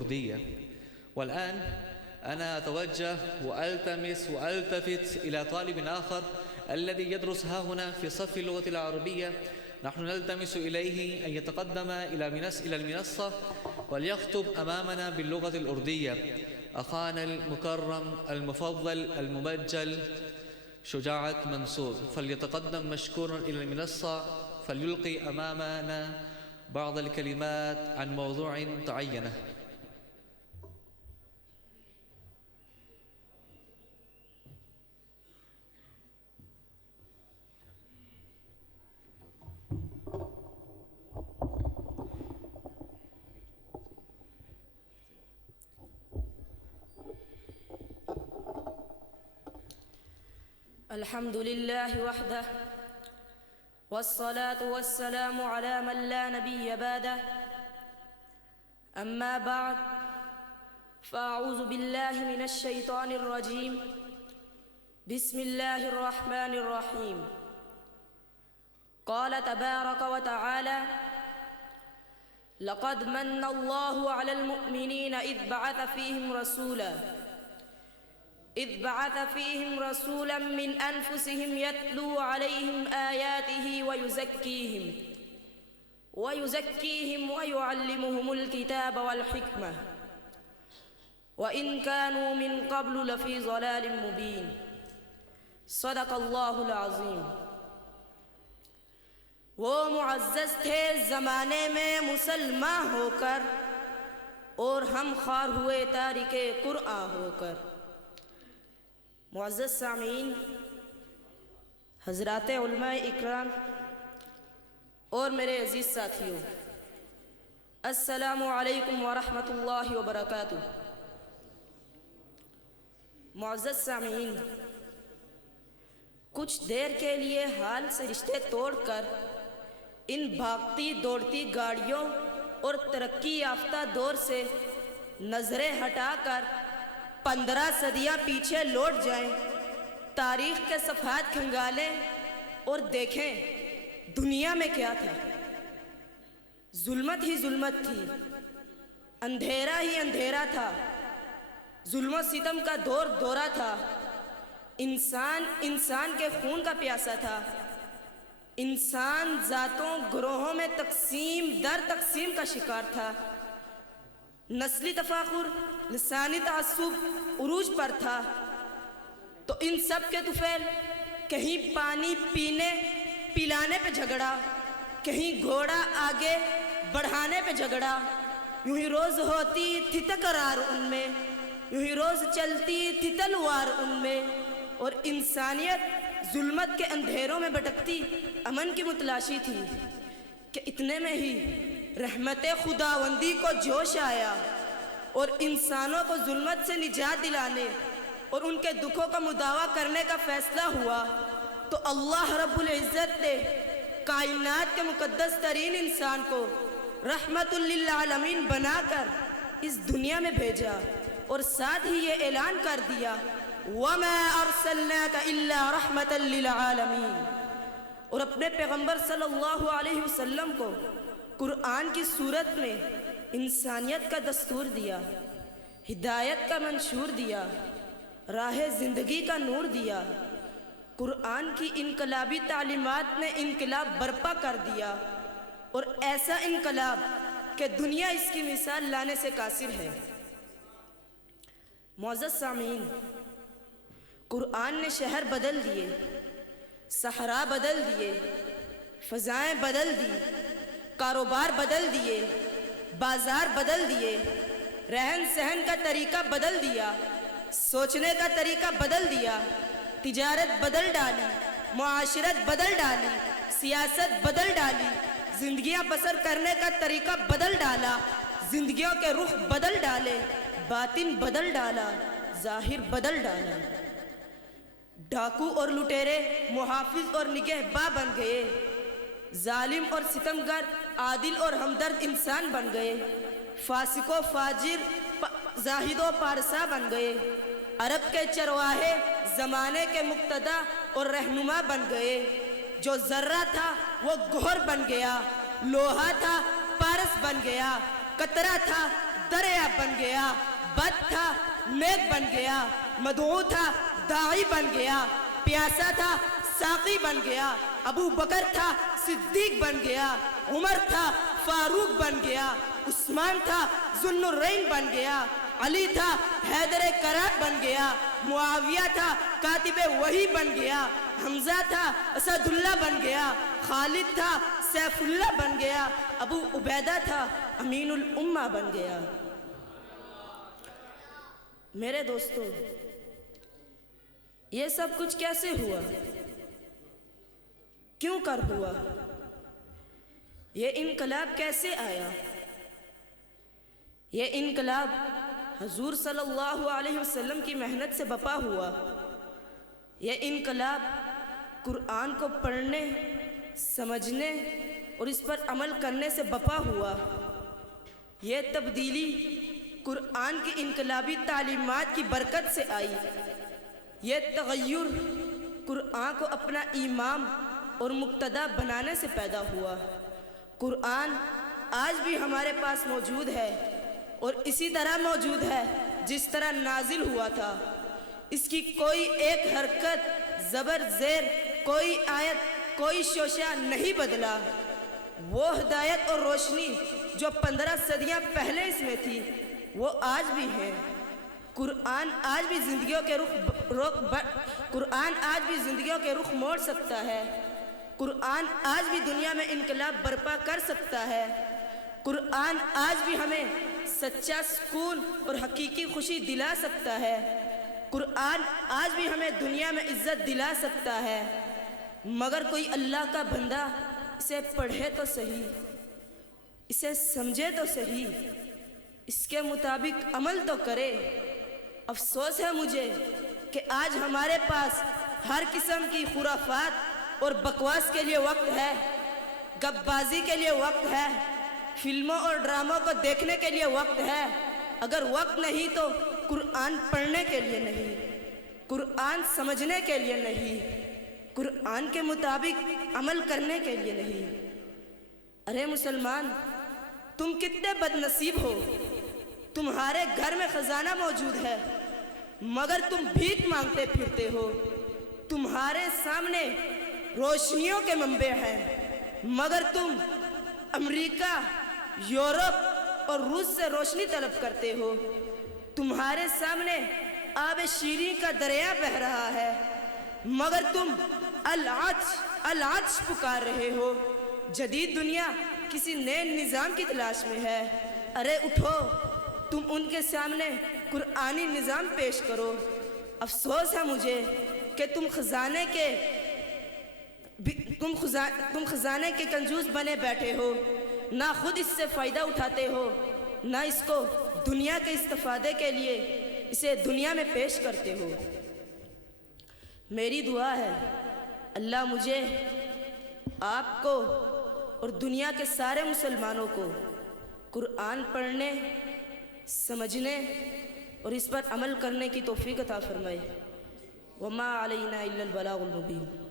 الأردية. والآن أنا أتوجه وألتمس وألتفت إلى طالب آخر الذي يدرس ها هنا في صف اللغة العربية. نحن نلتمس إليه أن يتقدم إلى المنصة وليخطب أمامنا باللغة الأردية أخانا المكرم المفضل المبجل شجاعة منصور، فليتقدم مشكورا إلى المنصة فليلقي أمامنا بعض الكلمات عن موضوع تعينه. الحمد لله وحده والصلاة والسلام على من لا نبي بعده. أما بعد فأعوذ بالله من الشيطان الرجيم. بسم الله الرحمن الرحيم. قال تبارك وتعالى: لقد من الله على المؤمنين إذ بعث فيهم رسولا من أنفسهم يتلو عليهم آياته ويزكيهم ويعلمهم الكتاب والحكمة وإن كانوا من قبل لفي ضلال مبين. صدق اللہ العظیم. وہ معزز تھے زمانے میں مسلمان ہو کر اور ہم خوار ہوئے تارک قرآن ہو کر. معزز سامعین، حضرات علماء اکرام اور میرے عزیز ساتھیوں، السلام علیکم ورحمۃ اللہ وبرکاتہ. معزز سامعین، کچھ دیر کے لیے حال سے رشتے توڑ کر ان بھاگتی دوڑتی گاڑیوں اور ترقی یافتہ دور سے نظریں ہٹا کر 15 صدیاں پیچھے لوٹ جائیں، تاریخ کے صفحات کھنگالیں اور دیکھیں دنیا میں کیا تھا. ظلمت ہی ظلمت تھی، اندھیرا ہی اندھیرا تھا، ظلم و ستم کا دورہ تھا. انسان کے خون کا پیاسا تھا. انسان ذاتوں گروہوں میں تقسیم در تقسیم کا شکار تھا. نسلی تفاخر، لسانی تعصب عروج پر تھا. تو ان سب کے طفیل کہیں پانی پلانے پہ جھگڑا، کہیں گھوڑا آگے بڑھانے پہ جھگڑا. یوں ہی روز ہوتی تھی تکرار ان میں، یوں ہی روز چلتی تھی تلوار ان میں، اور انسانیت ظلمت کے اندھیروں میں بھٹکتی امن کی متلاشی تھی کہ اتنے میں ہی رحمت خداوندی کو جوش آیا اور انسانوں کو ظلمت سے نجات دلانے اور ان کے دکھوں کا مداوع کرنے کا فیصلہ ہوا. تو اللہ رب العزت نے کائنات کے مقدس ترین انسان کو رحمت للعالمین بنا کر اس دنیا میں بھیجا اور ساتھ ہی یہ اعلان کر دیا: وَمَا أَرْسَلْنَاكَ إِلَّا رَحْمَةً لِلْعَالَمِينَ. اور اپنے پیغمبر صلی اللہ علیہ وسلم کو قرآن کی صورت میں انسانیت کا دستور دیا، ہدایت کا منشور دیا، راہ زندگی کا نور دیا. قرآن کی انقلابی تعلیمات نے انقلاب برپا کر دیا، اور ایسا انقلاب کہ دنیا اس کی مثال لانے سے قاصر ہے. معزز سامعین، قرآن نے شہر بدل دیے، صحرا بدل دیے، فضائیں بدل دی، کاروبار بدل دیے، بازار بدل دیے، رہن سہن کا طریقہ بدل دیا، سوچنے کا طریقہ بدل دیا، تجارت بدل ڈالی، معاشرت بدل ڈالی، سیاست بدل ڈالی، زندگیاں بسر کرنے کا طریقہ بدل ڈالا، زندگیوں کے رخ بدل ڈالے، باطن بدل ڈالا، ظاہر بدل ڈالا. ڈاکو اور لٹیرے محافظ اور نگہباں بن گئے، ظالم اور ستمگر عادل اور ہمدرد انسان بن گئے، فاسق و فاجر زاہد و پارسا بن گئے. عرب کے چرواہے زمانے کے مقتدا اور رہنما بن گئے. جو ذرہ تھا وہ گوہر بن گیا، لوہا تھا پارس بن گیا، قطرہ تھا دریا بن گیا, بد تھا نیک بن گیا, مدعو تھا داعی بن گیا, پیاسا تھا ساقی بن گیا, ابو بکر تھا صدیق بن گیا, عمر تھا فاروق بن گیا, عثمان تھا ذو النورین بن گیا, علی تھا حیدر کرات بن گیا, معاویہ تھا کاتب وحی بن گیا, حمزہ تھا اسد اللہ بن گیا, خالد تھا سیف اللہ بن گیا, ابو عبیدہ تھا امین الامہ بن گیا. میرے دوستو, یہ سب کچھ کیسے ہوا؟ کیوں کر ہوا؟ یہ انقلاب کیسے آیا؟ یہ انقلاب حضور صلی اللہ علیہ وسلم کی محنت سے بپا ہوا. یہ انقلاب قرآن کو پڑھنے, سمجھنے اور اس پر عمل کرنے سے بپا ہوا. یہ تبدیلی قرآن کی انقلابی تعلیمات کی برکت سے آئی. یہ تغیر قرآن کو اپنا امام اور مقتدا بنانے سے پیدا ہوا. قرآن آج بھی ہمارے پاس موجود ہے اور اسی طرح موجود ہے جس طرح نازل ہوا تھا. اس کی کوئی ایک حرکت, زبر زیر, کوئی آیت, کوئی شوشہ نہیں بدلا. وہ ہدایت اور روشنی جو 15 صدیاں پہلے اس میں تھی وہ آج بھی ہے. قرآن آج بھی زندگیوں کے رخ موڑ سکتا ہے. قرآن آج بھی دنیا میں انقلاب برپا کر سکتا ہے. قرآن آج بھی ہمیں سچا سکون اور حقیقی خوشی دلا سکتا ہے. قرآن آج بھی ہمیں دنیا میں عزت دلا سکتا ہے. مگر کوئی اللہ کا بندہ اسے پڑھے تو صحیح, اسے سمجھے تو صحیح, اس کے مطابق عمل تو کرے. افسوس ہے مجھے کہ آج ہمارے پاس ہر قسم کی خرافات اور بکواس کے لیے وقت ہے, گپ بازی کے لیے وقت ہے, فلموں اور ڈراموں کو دیکھنے کے لیے وقت ہے. اگر وقت نہیں تو قرآن پڑھنے کے لیے نہیں, قرآن سمجھنے کے لیے نہیں, قرآن کے مطابق عمل کرنے کے لیے نہیں. ارے مسلمان, تم کتنے بد نصیب ہو. تمہارے گھر میں خزانہ موجود ہے مگر تم بھیک مانگتے پھرتے ہو. تمہارے سامنے روشنیوں کے منبع ہیں مگر تم امریکہ, یورپ اور روس سے روشنی طلب کرتے ہو. تمہارے سامنے آب شیریں کا دریا بہہ رہا ہے مگر تم العطش پکار رہے ہو. جدید دنیا کسی نئے نظام کی تلاش میں ہے. ارے اٹھو, تم ان کے سامنے قرآنی نظام پیش کرو. افسوس ہے مجھے کہ تم خزانے کے کنجوس بنے بیٹھے ہو. نہ خود اس سے فائدہ اٹھاتے ہو, نہ اس کو دنیا کے استفادے کے لیے اسے دنیا میں پیش کرتے ہو. میری دعا ہے اللہ مجھے, آپ کو اور دنیا کے سارے مسلمانوں کو قرآن پڑھنے, سمجھنے اور اس پر عمل کرنے کی توفیق عطا فرمائے. وما علینا الا البلاغ المبین.